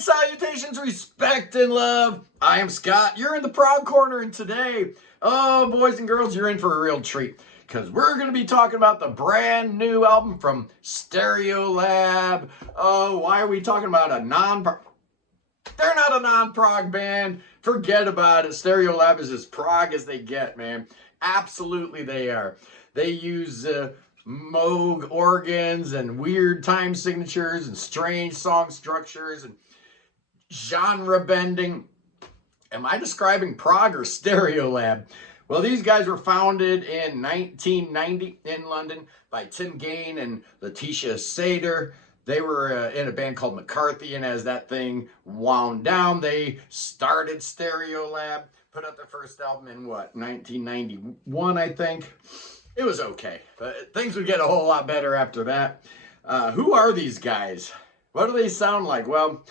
salutations, respect, and love. I am Scott. You're in the Proud Corner, and today, oh, boys and girls, you're in for a real treat because we're going to be talking about the brand new album from Stereolab. Oh, why are we talking about a They're not a non-prog band. Forget about it. Stereolab is as prog as they get, man. Absolutely, they are. They use Moog organs and weird time signatures and strange song structures and genre bending. Am I describing prog or Stereolab? Well, these guys were founded in 1990 in London by Tim Gain and Letitia Sader. They were in a band called McCarthy, and as that thing wound down, they started Stereolab, put out their first album in 1991, I think. It was okay, but things would get a whole lot better after that. Who are these guys? What do they sound like? Well,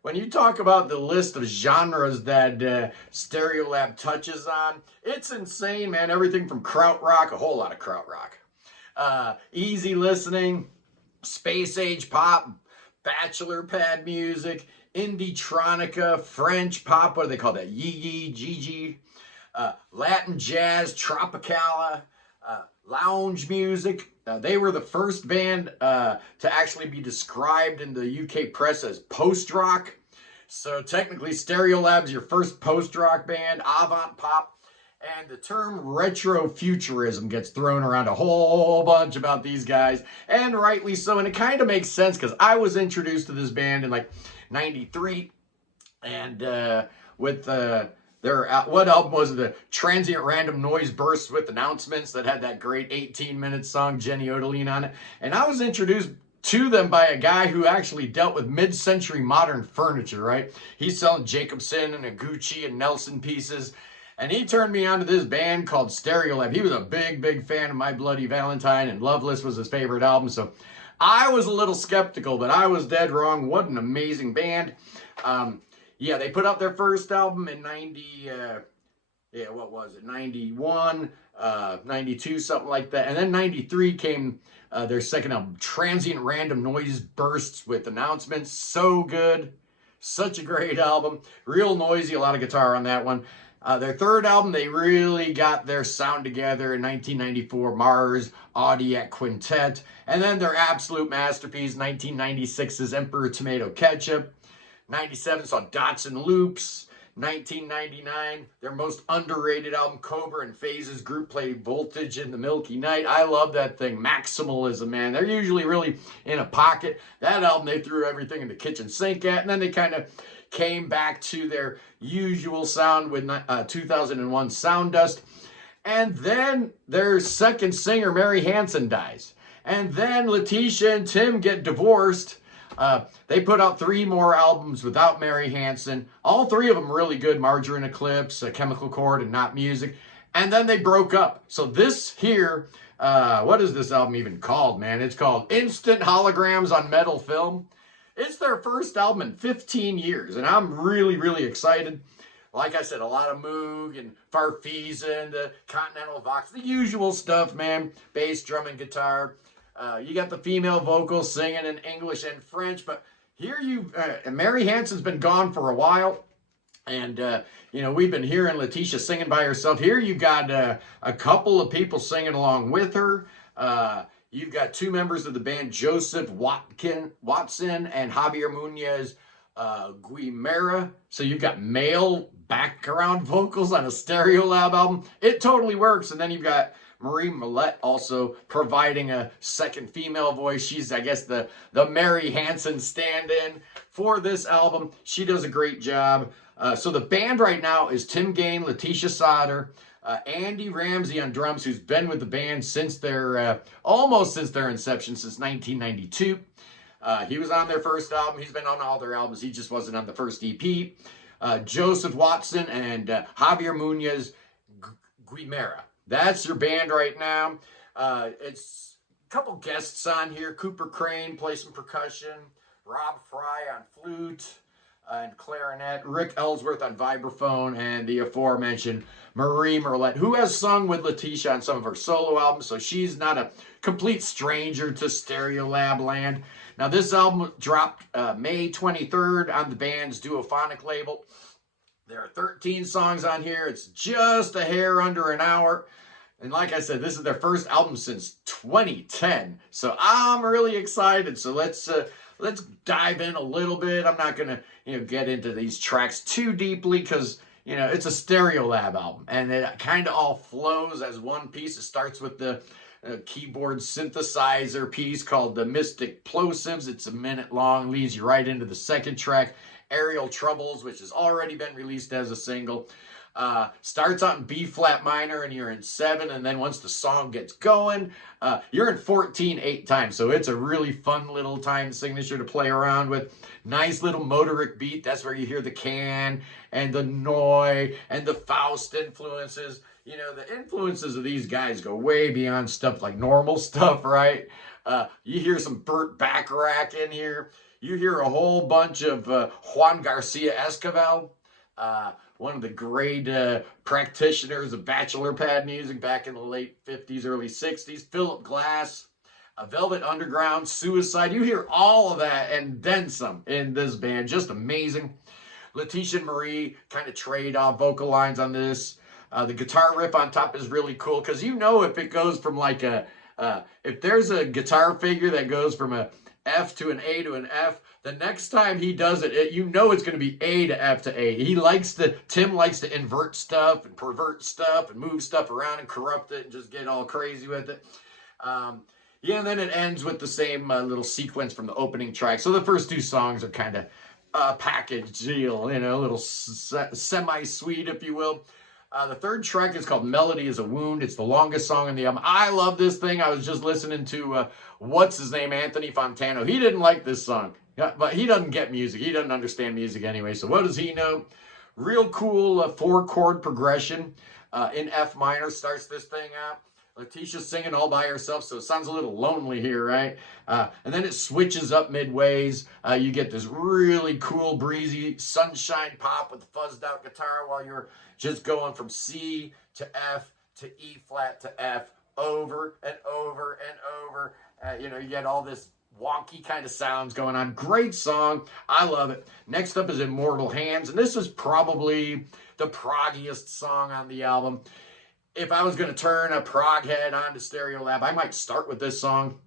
when you talk about the list of genres that Stereolab touches on, it's insane, man. Everything from krautrock, a whole lot of krautrock, easy listening, space age pop, bachelor pad music, indie-tronica, French pop, what do they call that? Yee, Gigi, Latin jazz, tropicala, lounge music. They were the first band to actually be described in the UK press as post-rock. So technically Stereolab's your first post-rock band, avant pop. And the term retrofuturism gets thrown around a whole bunch about these guys, and rightly so. And it kind of makes sense because I was introduced to this band in like '93, and with their what album was it? The Transient Random Noise Bursts with Announcements that had that great 18-minute song Jenny Odeline on it. And I was introduced to them by a guy who actually dealt with mid-century modern furniture, right? He's selling Jacobson and Gucci and Nelson pieces. And he turned me on to this band called Stereolab. He was a big fan of My Bloody Valentine, and Loveless was his favorite album. So I was a little skeptical, but I was dead wrong. What an amazing band. Yeah, they put out their first album in 91, 92, something like that. And then 93 came their second album, Transient Random Noise Bursts with Announcements. So good. Such a great album. Real noisy, a lot of guitar on that one. Their third album, they really got their sound together in 1994, Mars Audiac Quintet. And then their absolute masterpiece, 1996's Emperor Tomato Ketchup. 97 saw Dots and Loops. 1999, their most underrated album, Cobra and Phases group play Voltage in the Milky Night. I love that thing. Maximalism, man. They're usually really in a pocket. That album, they threw everything in the kitchen sink at, and then they kind of came back to their usual sound with 2001 Sound Dust. And then their second singer, Mary Hansen, dies. And then Letitia and Tim get divorced. They put out 3 more albums without Mary Hansen. All 3 of them really good. Margarine Eclipse, Chemical Chord, and Not Music. And then they broke up. So this here, what is this album even called, man? It's called Instant Holograms on Metal Film. It's their first album in 15 years, and I'm really excited. Like I said, a lot of Moog and Farfisa and the Continental Vox, the usual stuff, man. Bass, drum, and guitar. You got the female vocals singing in English and French, but here Mary Hansen's been gone for a while, and we've been hearing Letitia singing by herself. Here you've got a couple of people singing along with her. You've got 2 members of the band, Joseph Watson and Javier Muñez Guimera. So you've got male background vocals on a Stereolab album. It totally works. And then you've got Marie Millette also providing a second female voice. She's, I guess, the Mary Hansen stand-in for this album. She does a great job. So the band right now is Tim Gain, Letitia Sader, Andy Ramsey on drums, who's been with the band since almost since their inception, since 1992. He was on their first album. He's been on all their albums. He just wasn't on the first EP. Joseph Watson and Javier Muñez Guimera. That's your band right now. It's a couple guests on here. Cooper Crane plays some percussion. Rob Fry on flute. and clarinet, Rick Ellsworth on vibraphone, and the aforementioned Marie Merlet, who has sung with Letitia on some of her solo albums, so she's not a complete stranger to Stereolab land. Now, this album dropped May 23rd on the band's Duophonic label. There are 13 songs on here. It's just a hair under an hour. And like I said, this is their first album since 2010. So I'm really excited. So let's dive in a little bit. I'm not gonna get into these tracks too deeply because it's a Stereolab album and it kind of all flows as one piece. It starts with the keyboard synthesizer piece called the Mystic Plosives. It's a minute long, leads you right into the second track, Aerial Troubles, which has already been released as a single. Starts out in B flat minor and you're in 7, and then once the song gets going, you're in 14 8 times. So it's a really fun little time signature to play around with. Nice little motoric beat. That's where you hear the can and the Neu and the Faust influences. The influences of these guys go way beyond stuff like normal stuff, right? You hear some Burt Bacharach in here. You hear a whole bunch of Juan Garcia Esquivel, one of the great practitioners of bachelor pad music back in the late 50s, early 60s. Philip Glass, Velvet Underground, Suicide. You hear all of that and then some in this band. Just amazing. Letitia and Marie kind of trade off vocal lines on this. The guitar riff on top is really cool because if it goes from like if there's a guitar figure that goes from a F to an A to an F, the next time he does it, it's going to be A to F to A. Tim likes to invert stuff and pervert stuff and move stuff around and corrupt it and just get all crazy with it. And then it ends with the same little sequence from the opening track. So the first 2 songs are kind of a package deal, a little semi-sweet, if you will. The third track is called Melody is a Wound. It's the longest song on the album. I love this thing. I was just listening to, Anthony Fontano. He didn't like this song, but he doesn't get music. He doesn't understand music anyway. So what does he know? Real cool 4-chord progression in F minor starts this thing out. Letitia's singing all by herself, so it sounds a little lonely here, right? And then it switches up midways. You get this really cool, breezy sunshine pop with fuzzed out guitar while you're just going from C to F to E flat to F over and over and over. You get all this wonky kind of sounds going on. Great song. I love it. Next up is Immortal Hands, and this is probably the proggiest song on the album. If I was going to turn a prog head onto Stereolab, I might start with this song.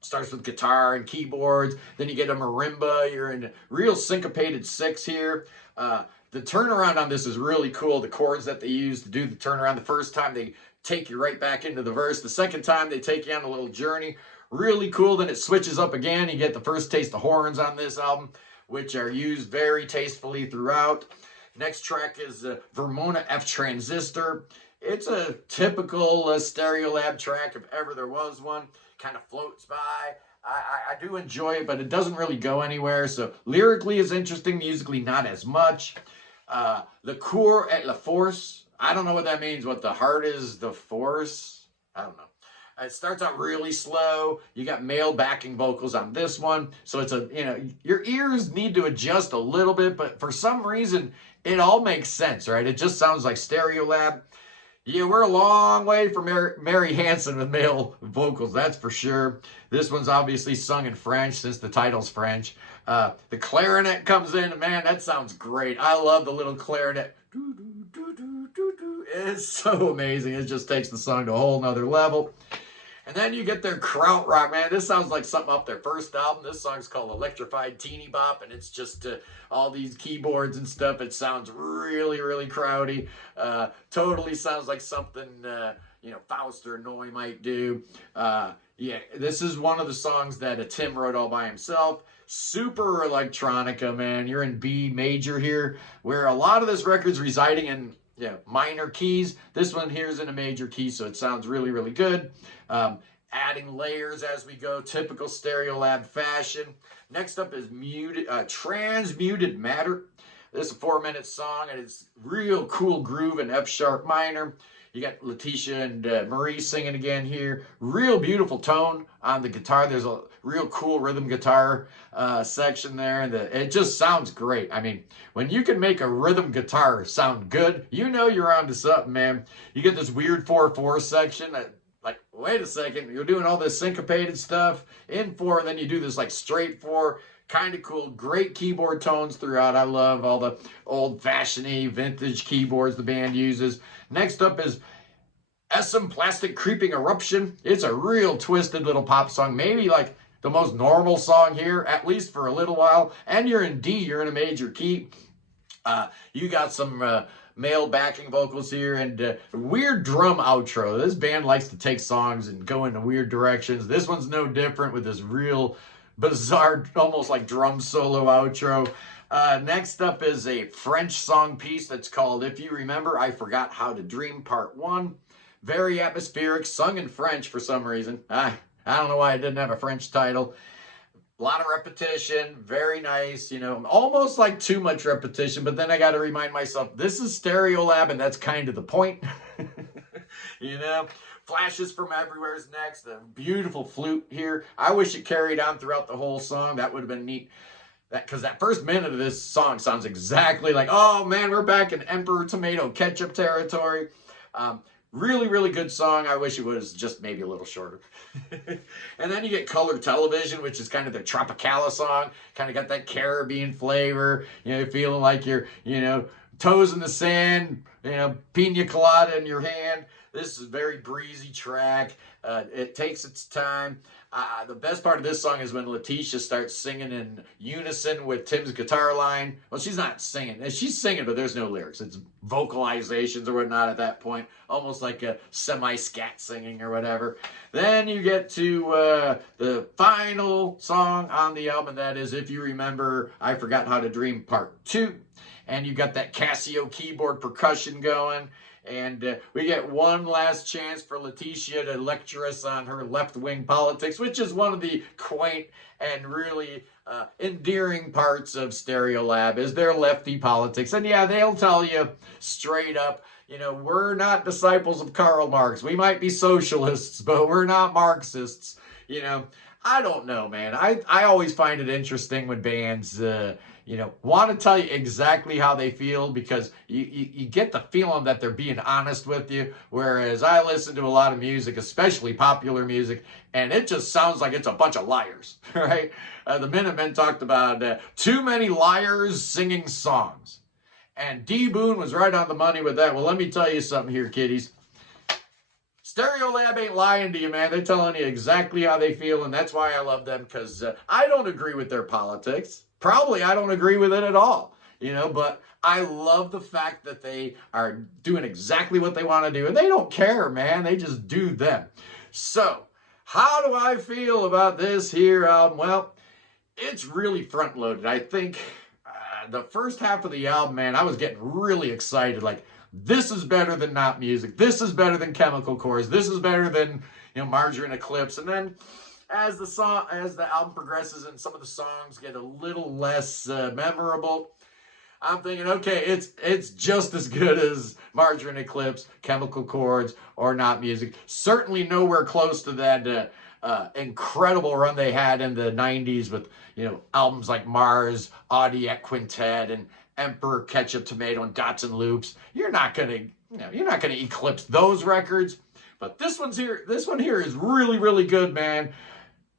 Starts with guitar and keyboards. Then you get a marimba. You're in a real syncopated 6 here. The turnaround on this is really cool. The chords that they use to do the turnaround. The first time they take you right back into the verse. The second time they take you on a little journey. Really cool. Then it switches up again. You get the first taste of horns on this album, which are used very tastefully throughout. Next track is Vermona F Transistor. It's a typical Stereolab track, if ever there was one. Kind of floats by. I do enjoy it, but it doesn't really go anywhere. So lyrically is interesting, musically not as much. Le Coeur et la Force. I don't know what that means. What the heart is, the force. I don't know. It starts out really slow. You got male backing vocals on this one. So it's your ears need to adjust a little bit, but for some reason, it all makes sense, right? It just sounds like Stereolab. Yeah, we're a long way from Mary Hansen with male vocals, that's for sure. This one's obviously sung in French since the title's French. The clarinet comes in, and man, that sounds great. I love the little clarinet. It's so amazing. It just takes the song to a whole nother level. And then you get their krautrock, man. This sounds like something off their first album. This song's called Electrified Teeny Bop, and it's just all these keyboards and stuff. It sounds really, really crowdy. Totally sounds like something, Faust or Neu might do. Yeah, this is one of the songs that Tim wrote all by himself. Super electronica, man. You're in B major here, where a lot of this record's residing in minor keys. This one here is in a major key, so it sounds really, really good. Adding layers as we go, typical Stereolab fashion. Next up is Transmuted Matter. This is a 4-minute song, and it's real cool groove in F sharp minor. You got Letitia and Marie singing again here. Real beautiful tone on the guitar. There's a real cool rhythm guitar section there. And it just sounds great. I mean, when you can make a rhythm guitar sound good, you know you're onto something, man. You get this weird 4/4 section that, like, wait a second, you're doing all this syncopated stuff in 4, and then you do this like straight 4. Kind of cool. Great keyboard tones throughout. I love all the old-fashioned vintage keyboards the band uses. Next up is SM Plastic Creeping Eruption. It's a real twisted little pop song. Maybe like the most normal song here, at least for a little while. And you're in D. You're in a major key. You got some male backing vocals here and weird drum outro. This band likes to take songs and go into weird directions. This one's no different with this real bizarre, almost like drum solo outro. Next up is a French song piece that's called If You Remember, I Forgot How to Dream Part 1. Very atmospheric, sung in French for some reason. I don't know why it didn't have a French title. A lot of repetition, very nice, you know, almost like too much repetition, but then I got to remind myself, this is Stereolab, and that's kind of the point. You know? Flashes from Everywhere is next. A beautiful flute here. I wish it carried on throughout the whole song. That would have been neat. Because that first minute of this song sounds exactly like, oh man, we're back in Emperor Tomato Ketchup territory. Really, really good song. I wish it was just maybe a little shorter. And then you get Color Television, which is kind of the Tropicana song. Kind of got that Caribbean flavor. You know, feeling like you're, you know, toes in the sand, you know, pina colada in your hand. This is a very breezy track. It takes its time. The best part of this song is when Letitia starts singing in unison with Tim's guitar line. Well, she's not singing. She's singing, but there's no lyrics. It's vocalizations or whatnot at that point. Almost like a semi-scat singing or whatever. Then you get to the final song on the album. That is If You Remember, I Forgot How to Dream Part 2. And you got that Casio keyboard percussion going. And we get one last chance for Letitia to lecture us on her left-wing politics, which is one of the quaint and really endearing parts of Stereolab, is their lefty politics. And yeah, they'll tell you straight up, you know, we're not disciples of Karl Marx. We might be socialists, but we're not Marxists. You know, I don't know, man. I always find it interesting when bands you know, want to tell you exactly how they feel, because you get the feeling that they're being honest with you. Whereas I listen to a lot of music, especially popular music, and it just sounds like it's a bunch of liars, right? The Minutemen talked about too many liars singing songs. And D. Boone was right on the money with that. Well, let me tell you something here, kiddies. Stereolab ain't lying to you, man. They're telling you exactly how they feel, and that's why I love them, because I don't agree with their politics. Probably I don't agree with it at all, you know, but I love the fact that they are doing exactly what they want to do, and they don't care, man. They just do them. So, how do I feel about this here album? Well, it's really front-loaded. I think the first half of the album, man, I was getting really excited. Like, this is better than Not Music. This is better than Chemical Chords. This is better than, you know, Margarine Eclipse. And then as the album progresses and some of the songs get a little less memorable, I'm thinking, okay, it's just as good as Margarine Eclipse, Chemical Chords, or Not Music. Certainly nowhere close to that incredible run they had in the 90s with, you know, albums like Mars, Audiac Quintet, and Emperor Ketchup Tomato and Dots and Loops. You're not gonna eclipse those records. But this one here is really, really good, man.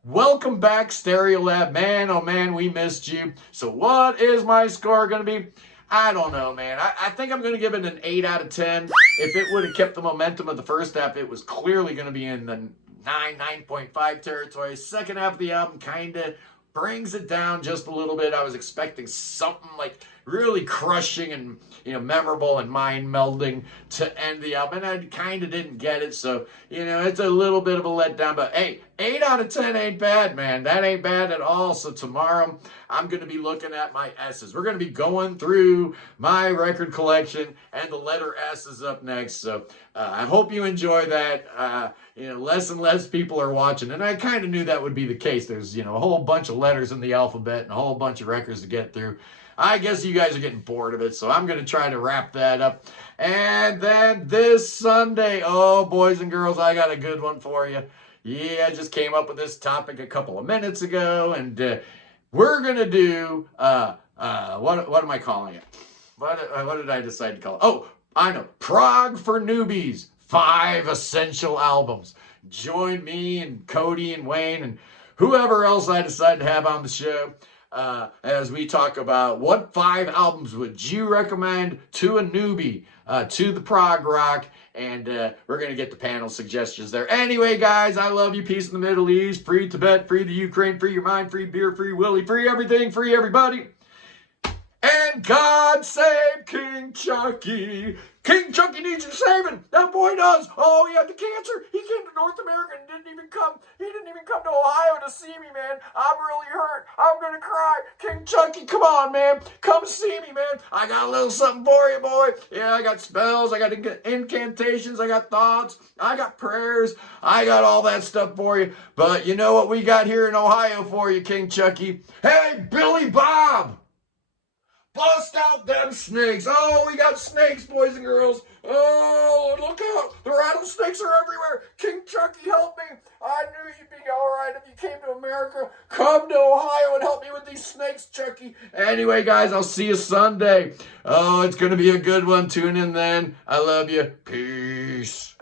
Welcome back, Stereolab. Man, oh man, we missed you. So what is my score going to be? I don't know, man. I think I'm going to give it an 8 out of 10. If it would have kept the momentum of the first half, it was clearly going to be in the 9.5 territory. Second half of the album kind of brings it down just a little bit. I was expecting something like really crushing and, you know, memorable and mind-melding to end the album, and I kind of didn't get it. So, you know, it's a little bit of a letdown, but hey, 8 out of 10 ain't bad, man. That ain't bad at all. So tomorrow, I'm going to be looking at my S's. We're going to be going through my record collection, and the letter S is up next. So I hope you enjoy that. Less and less people are watching, and I kind of knew that would be the case. There's, a whole bunch of letters in the alphabet and a whole bunch of records to get through. I guess you guys are getting bored of it, so I'm going to try to wrap that up. And then this Sunday, oh, boys and girls, I got a good one for you. Yeah, I just came up with this topic a couple of minutes ago, and we're going to do, what am I calling it? What did I decide to call it? Oh, I know, Prog for Newbies, 5 essential albums. Join me and Cody and Wayne and whoever else I decide to have on the show. As we talk about what 5 albums would you recommend to a newbie to the prog rock, and we're going to get the panel suggestions there. Anyway, guys, I love you. Peace in the Middle East. Free Tibet, free the Ukraine, free your mind, free beer, free Willie, free everything, free everybody. And God save King Chucky. King Chucky needs your saving. That boy does. Oh, he had the cancer. He came to North America and didn't even come to Ohio to see me, man. I'm really hurt. I'm going to cry. King Chucky, come on, man. Come see me, man. I got a little something for you, boy. Yeah, I got spells. I got incantations. I got thoughts. I got prayers. I got all that stuff for you. But you know what we got here in Ohio for you, King Chucky? Hey, Billy Bob. Bust out them snakes. Oh, we got snakes, boys and girls. Oh, look out. The rattlesnakes are everywhere. King Chucky, help me. I knew you'd be all right if you came to America. Come to Ohio and help me with these snakes, Chucky. Anyway, guys, I'll see you Sunday. Oh, it's going to be a good one. Tune in then. I love you. Peace.